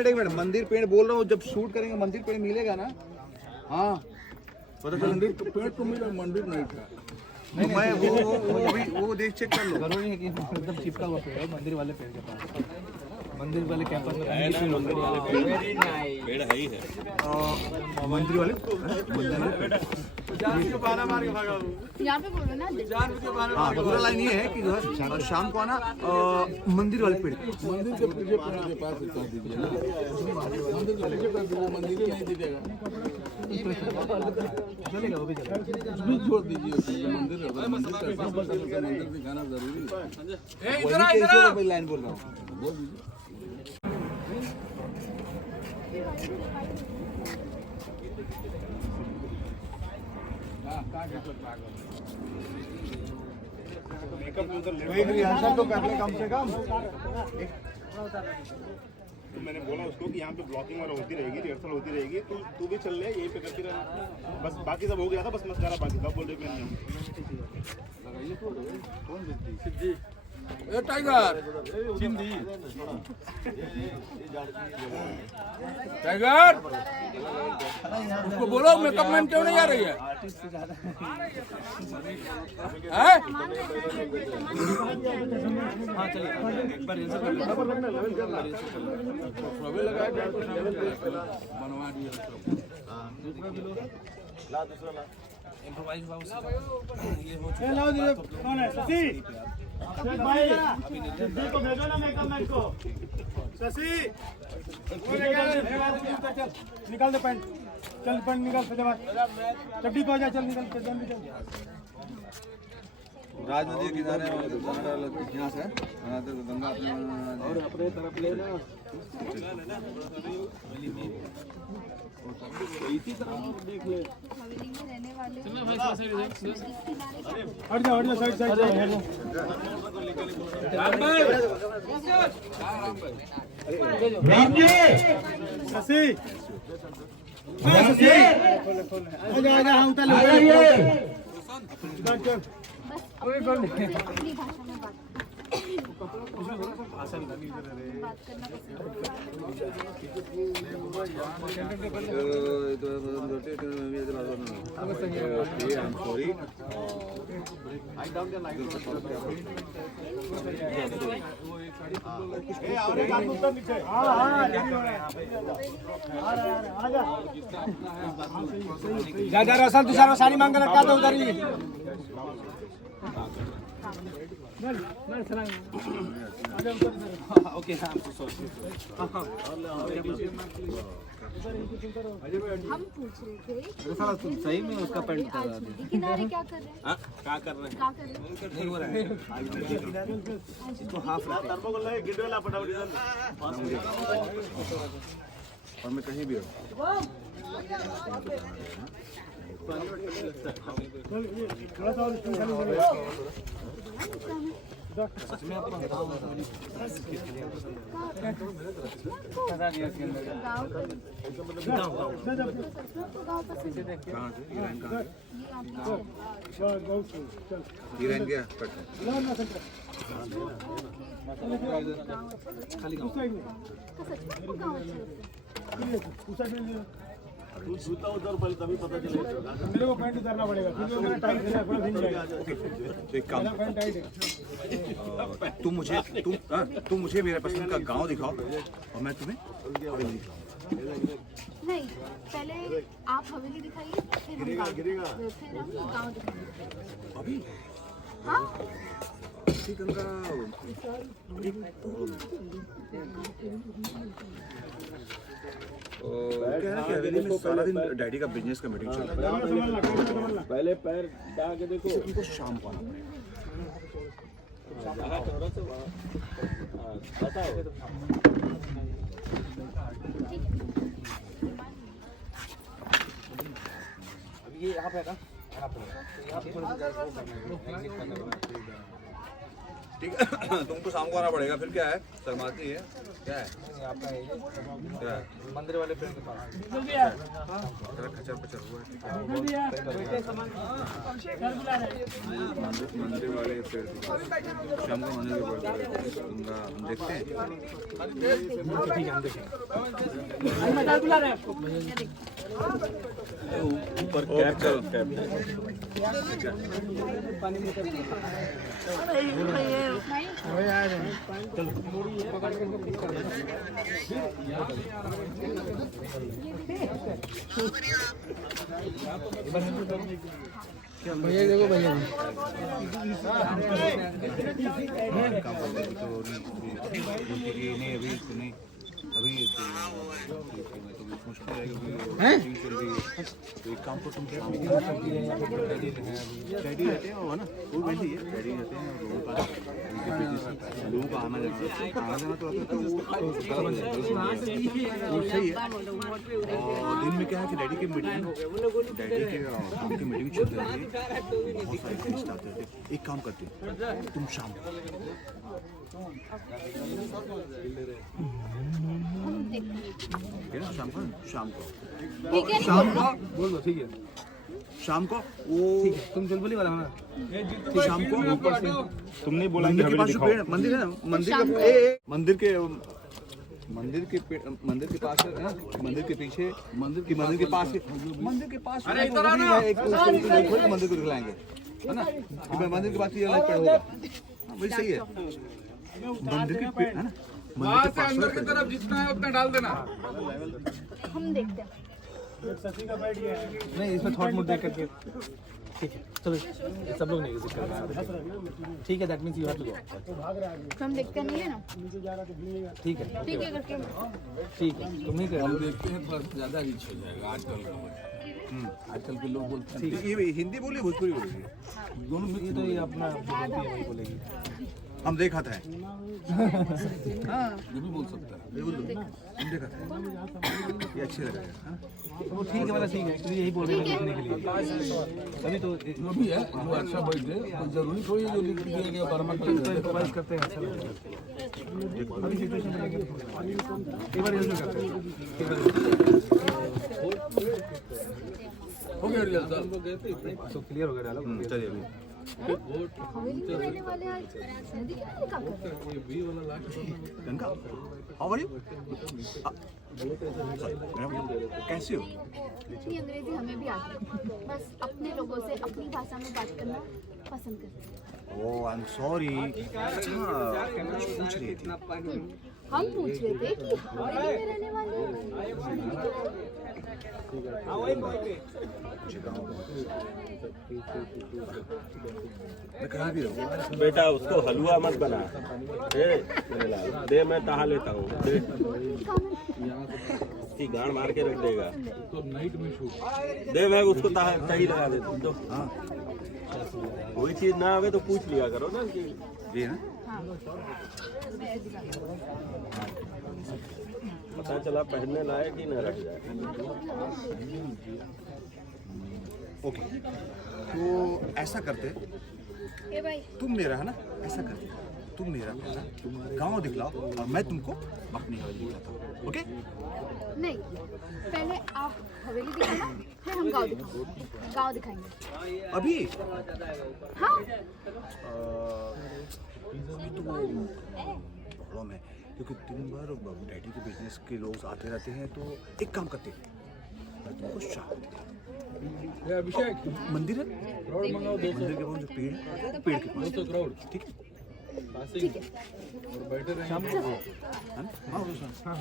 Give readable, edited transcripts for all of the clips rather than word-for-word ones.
एक मिनट मंदिर पेड़ बोल रहा हूँ, जब शूट करेंगे मंदिर पेड़ मिलेगा ना? हाँ पता चला मंदिर तो पेड़ तो मिला, मंदिर नहीं था। नहीं मैं वो देख चेक कर लो। जरूरी है कि एकदम चिपका हुआ पेड़ है मंदिर वाले पेड़ के पास, मंदिर वाले कैंपस में मंदिर वाले पेड़ है ही है। मंदिर वाले यहाँ पे बोलो ना। हाँ दूसरा लाइन ये है कि जो है शाम को आना मंदिर वाले पेड़। मंदिर के पूजे पेड़ के पास कर दीजिए ना, मंदिर के पूजे कर दीजिए, मंदिर ही नहीं दीजिएगा, चलेगा वो भी चलेगा। उसमें छोड़ दीजिए। मंदिर मंदिर दिखाना जरूरी है। लाइन बोल रहा हूँ, बोल दीजिए। रिहर्सल तो कर ले कम से कम। तो मैंने बोला उसको कि यहाँ पे ब्लॉकिंग वगैरह होती रहेगी, रिहर्सल होती रहेगी, तो तू भी चल ले, यही पे करती रहना। बस बाकी सब हो गया था, बस मस्कारा बाकी था। बोल रहे नहीं ए टाइगर, टाइगर, उसको बोलो मेकअप मैन क्यों नहीं आ रही है? हैं? हाँ चलिए एक बार रिहर्सल कर लेना। लगा के बनवा दिया। इम्प्रोवाइज हुआ उससे ये हो चुका। कौन है? शशि भाई, शशि को भेजो ना मेकअप मैन को। शशि निकाल दे पैंट, चल पैंट निकाल, चड्डी को जा, चल निकल जल्दी चल। राज नदी के किनारे यहाँ से गंगा अपने तरफ ले ना। हवेली में रहने वाले हट जा साइड साइड शशि शशि आजा हम उतर ले। अपनी भाषा में बात करना जा रोशन, तुषार साड़ी मांग के रखा था उधर ही। ओके हाँ हम पूछ रहे थे तुम सही में उसका पैंट आज नदी किनारे क्या कर रहे हैं? क्या कर रहे हैं? क्या कर रहे हैं? नहीं हो रहा है इसको हाफ रखें। और मैं कहीं भी थोड़ा सा और स्टूल खाली हीरोइन क्या खाली गाँव जूता उधर पहले तभी पता चलेगा। मेरे को पैंट उतारना पड़ेगा, क्योंकि मेरा टाइट है, थोड़ा भीग जाएगा। तो एक काम पैंट टाइट है। तुम मुझे मेरे पसंद का गांव दिखाओ और मैं तुम्हें हवेली दिखाऊं। नहीं, पहले आप हवेली दिखाइए, फिर हम गाँव दिखाएंगे। अभी हाँ ठीक हवेली में सारा दिन डैडी का बिजनेस का मीटिंग चल रहा है। पहले पैर डाल के देखो। उनको शाम को आना अभी ये यहाँ पे है ठीक है। तुमको शाम को आना पड़ेगा, फिर क्या है शर्माती है। क्या है आपका ये क्या है? मंदिर वाले पेड़ के पास तेरा खचर पचर हुआ है मंदिर वाले पेड़ के पास शाम को मंदिर के पास दूंगा हम देखते हैं ठीक है हम देखेंगे ऊपर कैप करो कैप भैया देखो भैया काम करते तो नहीं अभी नहीं अभी तो मुश्किल है क्योंकि चल रही है तो एक काम को तुम डैडी रहते हैं वो ना वो वैसे ही है डैडी रहते हैं लोगों का आना जाना तो वो सही है और दिन में क्या है कि डैडी की मीटिंग काम की मीटिंग चल रही है बहुत सारे गेस्ट आते थे एक काम करते तुम शाम है ना शाम को ठीक है शाम को बोल दो ठीक है शाम को वो तुम चुलबुली वाला हो ना शाम को तुमने बोला मंदिर के पास जो पेड़ मंदिर है ना मंदिर के पास है ना मंदिर के पीछे मंदिर के पास अरे इधर आना एक मंदिर को दिखलाएंगे है ना कि मंदिर के पास ये अलग पेड़ होगा वही सही है मंदिर के पेड़ है ना मंदिर के पास अंदर की तरफ जितना है उतना डाल देना हम देखते हैं नहीं इसमें थॉट मोड देख करके ठीक है चलो सब लोग नहीं विजिट कर रहे हैं ठीक है that means you have to go हम देखते नहीं है ना ठीक है ठीक है करके ठीक है तुम नहीं कर हम देखते हैं थोड़ा ज्यादा रीच हो जाएगा आजकल के लोग बोलते हैं ये हिंदी बोली भोजपुरी बोली दोनों में तो ये अपना बोलती है वही बोलेगी हम देखा था ये भी बोल सकता है हम देखा था ये अच्छे लग रहे हैं हाँ? तो वो ठीक है वाला ठीक है एक्चुअली यही बोल रहे हैं लिखने के लिए तभी तो जो भी है वो अच्छा बैठ जाए तो जरूरी थोड़ी है जो लिख दिया गया परमानेंट इम्प्रोवाइज करते हैं अच्छा लगता है अभी सिचुएशन में लेके एक बार रिहर्सल करते हैं हो गया रियल साहब तो क्लियर हो गया डायलॉग चलिए अभी हवेली में रहने वाले आज नदी किनारे का कर गंगा हाउ आर यू कैसे हो इतनी अंग्रेजी हमें भी आती है बस अपने लोगों से अपनी भाषा में बात करना पसंद करते हैं ओह आई एम सॉरी अच्छा कुछ पूछ रही थी हम पूछ रहे थे कि हवेली में रहने वाले मैं कहाँ भी रहूँ बेटा उसको हलवा मत बना दे मैं तहा लेता हूँ दे गाड़ मार के रख देगा तो नाइट में शूट दे मैं उसको तहा सही लगा देता हूँ तो हाँ कोई चीज ना आवे तो पूछ लिया करो ना कि ये ना पता चला पहनने लायक ही न रह जाए ओके तो ऐसा करते ए भाई तुम मेरा है ना ऐसा करते तुम मेरा पहला गाँव दिखलाओ और मैं तुमको अपनी हवेली दिखाता हूँ ओके नहीं पहले आप हवेली दिखाना फिर हम गाँव दिखाएंगे गाँव दिखाएंगे अभी हाँ अभी तो प्रॉब्लम है क्योंकि दिन भर डैडी के बिजनेस के लोग आते रहते हैं तो एक काम करते हैं मैं तुमको शाम को दिखाता हूँ। अभिषेक मंदिर है क्राउड मंगाओ मंदिर के पास जो पेड़ है पेड़ के पास तो क्राउड ठीक है और बैठे रहे है ना? हाँ वो हाँ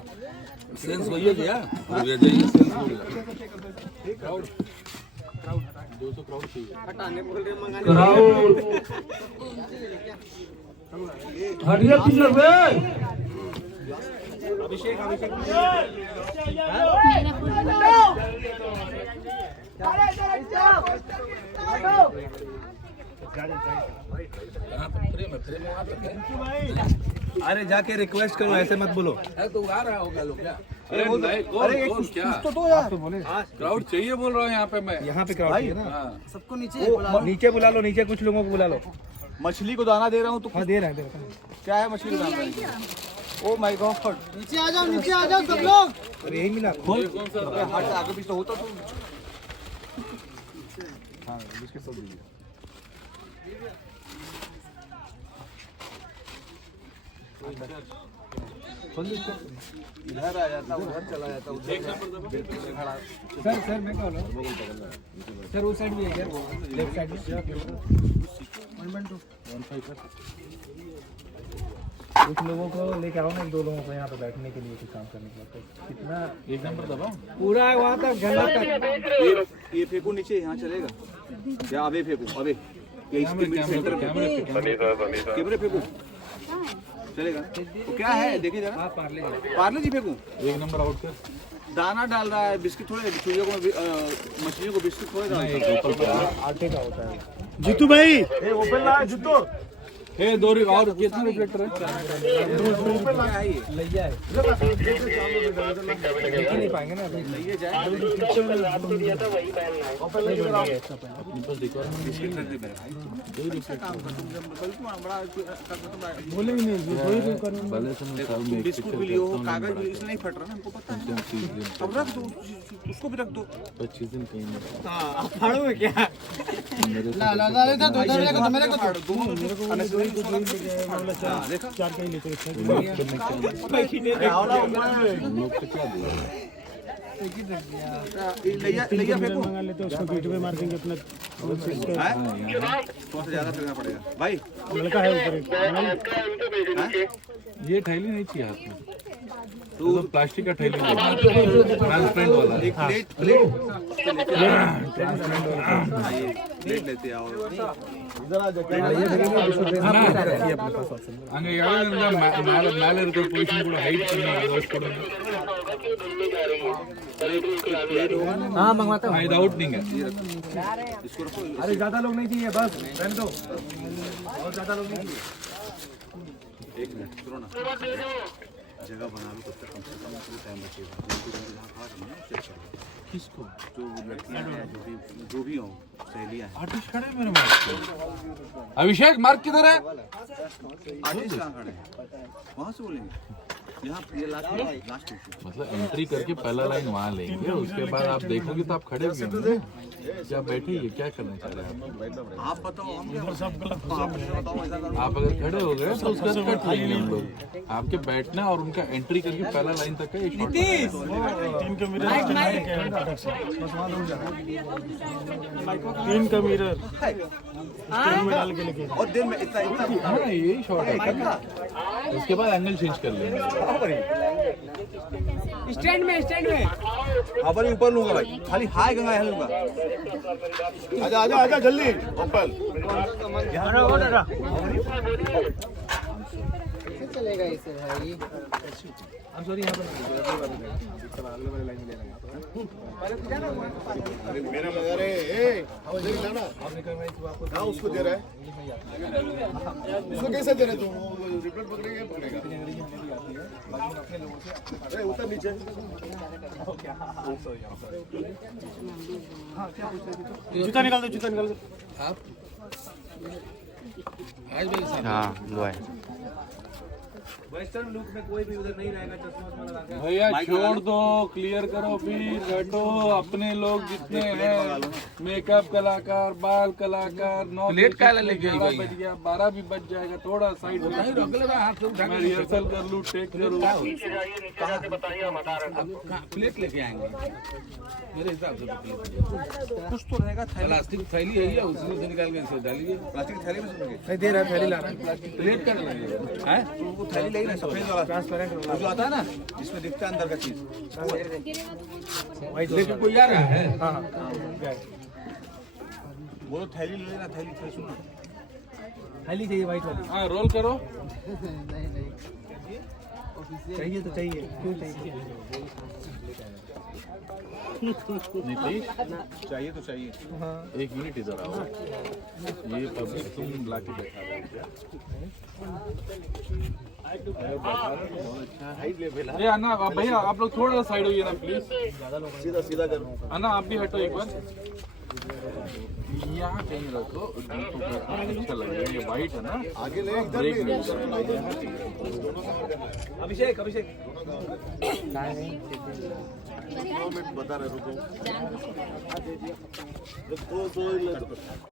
सेंस वही है क्या हो गया जाइए सेंस हो गया क्राउड 200 क्राउड चाहिए हटिया पीछे रे अरे जाके रिक्वेस्ट करो ऐसे मत बोलो है तो आ रहा होगा लोग क्या अरे कौन क्या तो दो यार तो बोले क्राउड चाहिए बोल रहा हूँ यहाँ पे मैं यहाँ पे क्राउड है ना हाँ सबको नीचे बुला लो नीचे कुछ लोगों को बुला लो मछली को दाना दे रहा हूँ तो हाँ दे रहे हैं क्या है मछली को दाना ओ माय गॉड, नीचे आ जाओ सब लोग। अरे यही मिला खोल। हाथ से आगे पीछे होता तो हाँ बिस्किट सब दीजिए। इधर आ जाता, उधर चला जाता, उधर खड़ा। सर मैं क्या बोल रहा हूँ सर, वो साइड भी है क्या, लेफ्ट साइड में 1.2 कुछ लोगों को लेके आओ ना, 2 लोगों को यहाँ पे बैठने के लिए, कुछ काम करने के लिए। कितना 1 नंबर दबाओ पूरा है वहाँ तक झंडा तक। ये फेंको नीचे, यहाँ चलेगा या अबे फेंको, अबे ये इसके मिड सेंटर कैमरे फेंको, चलेगा। वो क्या है देखिए जरा, पार्ले जी फेंकूं, 1 नंबर आउट कर। दाना डाल रहा है, बिस्किट थोड़े, चूहियों को मछलियों को बिस्किट थोड़े डाल रहा है। आटे का होता है। जीतू भाई ओपन ला जीतू। 2 और कितना रिफ्लेक्टर है? लैया है, देख ही नहीं पाएंगे ना अभी। बोले ही नहीं, बिस्कुट भी लियो, कागज भी, इसलिए नहीं फट रहा ना, हमको पता है। अब रख दो उसको भी, रख दो। 25 दिन कहीं हाँ फाड़ो में क्या ला ला ला इधर दो मेरे को मेरे को दोनों देखा 4 कहीं लेते लैया फेंको, मंगा लेते उसको पीठ में मार देंगे अपना। थोड़ा सा ज्यादा फेंकना पड़ेगा भाई। लड़का है ऊपर ये थैली नहीं चाहिए हाथ में, तो प्लास्टिक का थैली ट्रांसपेरेंट वाला। एक प्लेट प्लेट लेते आओ। ಹಂಗೆ ಮೇಲೆ ಇರೋ ಪೊಸಿಷನ್ ಕೂಡ ಹೈಟ್ हाँ मंगवाता हूँ। ಇದು ಔಟ್ ನಿಂಗೆ। इसको रखो। अरे ज्यादा लोग नहीं चाहिए, बस रहने दो, बहुत ज्यादा लोग नहीं चाहिए। एक मिनट सुनो ना, जगह बना लो तब तक, कम से कम टाइम बचेगा। किसको? जो लड़कियां हैं, जो भी हो, सहेलियां हैं। आर्टिस्ट खड़े हैं मेरे मार्क। अभिषेक मार्क किधर है? आर्टिस्ट कहाँ खड़े हैं? वहाँ से बोलेंगे, यहाँ ये लास्ट मतलब एंट्री करके पहला लाइन वहाँ लेंगे, उसके बाद आप देखोगे तो आप खड़े भी होंगे। क्या बैठे, ये क्या करना चाह रहे हैं आप बताओ, हम क्या सब गलत बताओ। आप अगर खड़े हो गए तो उसके बाद कट लेंगे हम लोग। आपके बैठना और उनका एंट्री करके पहला लाइन तक का ये शॉट। 3 का मिरर 3 का मिरर में डाल के लेके और दिन में इतना हाँ यही शॉट है, उसके बाद एंगल चेंज कर लेंगे। स्टैंड में हाँ पर ऊपर लूंगा भाई, खाली हाय गंगा यहाँ लूंगा। आजा आजा आजा जल्दी ओपन। चलेगा इसे भाई। हम सॉरी यहाँ पर अगले वाले लाइन में ले लेंगे। मेरा अरे हाँ उसको दे रहा है, उसको कैसे दे रहे तू? रिप्लेट पकड़ेगा पकड़ेगा। अरे उतर नीचे। जूता निकाल दो, जूता निकाल दो। हाँ वो है। वेस्टर्न लुक में कोई भी उधर नहीं रहेगा, चश्मा लगा के। भैया छोड़ दो, क्लियर करो, फिर बैठो। अपने लोग जितने हैं, मेकअप कलाकार, बाल कलाकार, 9 प्लेट का लेके बज गया, 12 भी बज जाएगा। थोड़ा साइड मैं रिहर्सल कर लूँ, टेक करूँ। प्लेट लेके आएंगे मेरे हिसाब से। कुछ तो रहेगा, प्लास्टिक थैली है या उसमें से निकाल के इसे डालिए। प्लास्टिक थैली में से नहीं दे रहा, थैली ला रहा है। प्लेट कर लेंगे हैं, तो वो थैली ले ना, सफेद वाला ट्रांसपेरेंट जो आता है ना, जिसमें दिखता है अंदर का चीज। लेकिन कोई आ रहा है। हाँ वो तो थैली ले लेना, थैली सुनो, थैली चाहिए वाइट वाली। हाँ रोल करो। चाहिए तो चाहिए, क्यों चाहिए? नीतीश चाहिए तो चाहिए। एक मिनट इधर आओ। ये पब्लिक तुम ला के बैठा रहे हो। ये अन्ना भैया आप लोग थोड़ा सा साइड होइए ना प्लीज। सीधा सीधा कर। अन्ना आप भी हटो एक बार। यहाँ कहीं रखो, अच्छा लगेगा। ये वाइट है ना, आगे ले ब्रेक मिल अभिषेक अभिषेक बता रहे रुको